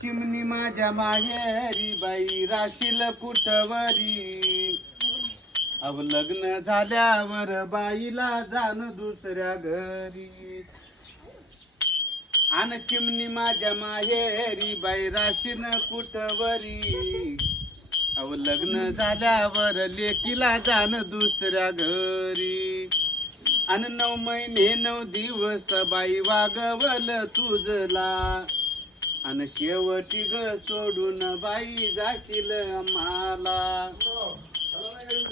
चिमणी माझ्या माहेरी बाई राशील कुठवरी. अब लग्न झाल्यावर बाईला जाण दुसऱ्या घरी. आन चिमणी माझ्या माहेरी बाई राशील कुठवरी. अब लग्न झाल्यावर लेकीला जाण दुसऱ्या घरी. अन 9 महिने 9 दिवस बाई वागवल तुझला. अन शेवटी ग सोडून बाई जाशील आम्हाला.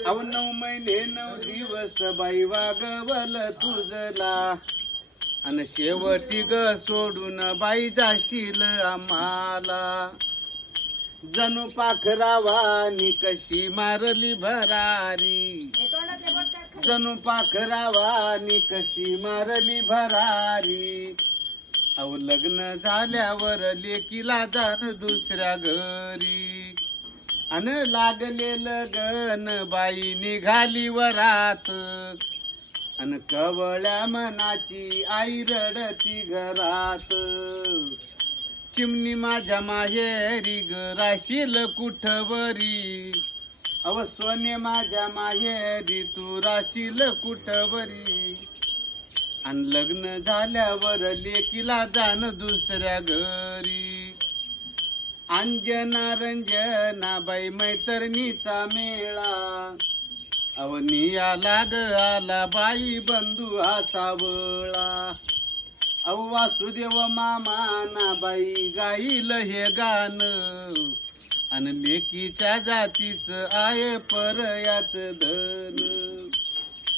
अव 9 महिने 9 दिवस बाई वागवल तुझला. अन शेवटी ग सोडून बाई जाशील आम्हाला. जणू पाखरावानी कशी मारली भरारी. जणू पाखरावानी कशी मारली भरारी. अव लग्न झाल्यावर लेकीला जाण दुसऱ्या घरी. अन लागले लगन बाई निघाली वरात. अन कवळ्या मनाची आई रडती घरात. चिमणी माझ्या माहेरी ग राशील कुठवरी. अव सोने माझ्या माहेरी तू राशील कुठवरी. अन लग्न झाल्यावर लेकीला जाण दुसऱ्या घरी. अंजना रंजना बाई मैत्रिणीचा मेळा. अवनिया लाग आला बाई बंधू हा सावळा. अव वासुदेव मामाना बाई गाईल हे गाणं. अन लेकीच्या जातीच आहे परयाच धन.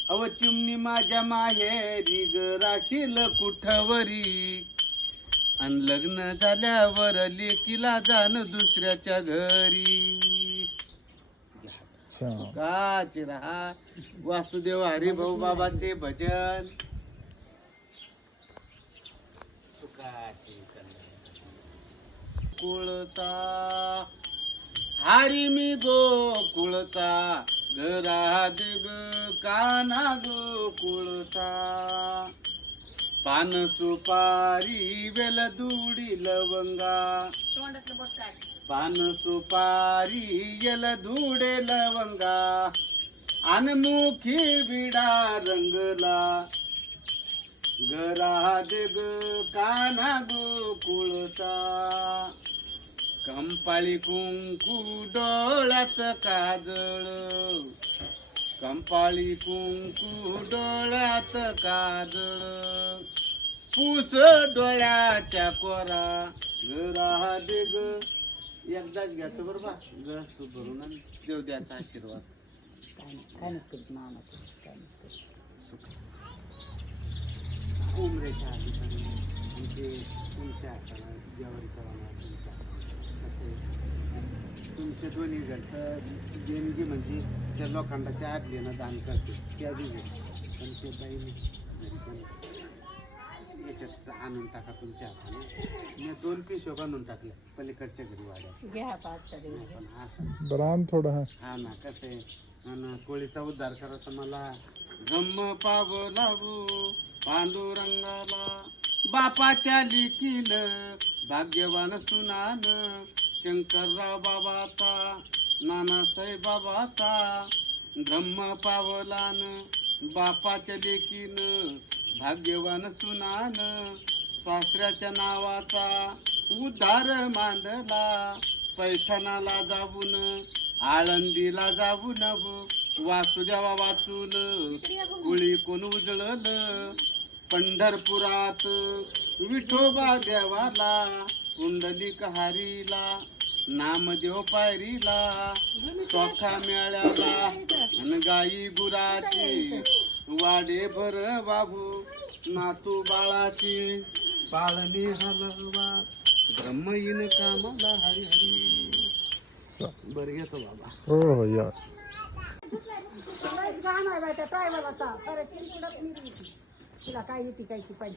अव चिमणी माझ्या माहेरी ग राशील कुठवरी. अन लग्न झाल्यावर लेकीला जाण दुसऱ्याच्या घरी. सुखाची राहा. वासुदेव हरिभाऊ बाबाचे भजन. कुळचा हरी मी गोकुळचा. घरात ग काना गोकुळचा. पान सुपारी वेल दुडी लवंगा. पान सुपारी येल दुडे लवंगा. अन मुखी विडा रंगला. घरात ग काना गोकुळचा. कंपाळी कुंकू डोळ्यात काजळ. कंपाळी कुंकू डोळ्यात काजळ. पूस डोळ्याच्या कोरा. घरात ग एकदाच घ्यायचं बरोबर गस भरून आणि देव द्याचा आशीर्वाद. उमरेच्या ठिकाणी म्हणजे तुमच्या हाताला ज्वारीचा वाणा तुमच्या असे तुमच्या दोन्ही घरचं देणगी म्हणजे त्या लोखंडाच्या आदलीनं दान करते त्या दिवशी. पण ते बाईने पण याच्यात आणून टाका तुमच्या हाताने. मी 2 पिशव्या बनवून टाकल्या पलीकडच्या घरी वाड्या. पण असं थोडं हा ना कसं आहे कोळीचा उद्धार करायचा मला. जम्म पाव लावू पांडुरंगाला. बापाच्या लिकीन भाग्यवान सुनान. शंकरराव बाबाचा नानासाहेब बाबाचा. ब्रह्म पावलान बापाच्या लेकीन भाग्यवान सुनान. सासऱ्याच्या नावाचा उद्धार मांडला. पैठणाला जाऊन आळंदीला जाऊन वासुदेवा वाचून कुळी कोण उजळलं. पंढरपुरात विठोबा देवाला. कुंडलिक हरीला नामदेव पायरीला. चोखा मेळ्याला अन गाई गुराची. वाडे भर बाबू नातू बाळाची. पाळणी हलवा ब्रह्म येईन कामाला. हरी हरी. बरं येतो बाबा. हो या. तिला काय येते काय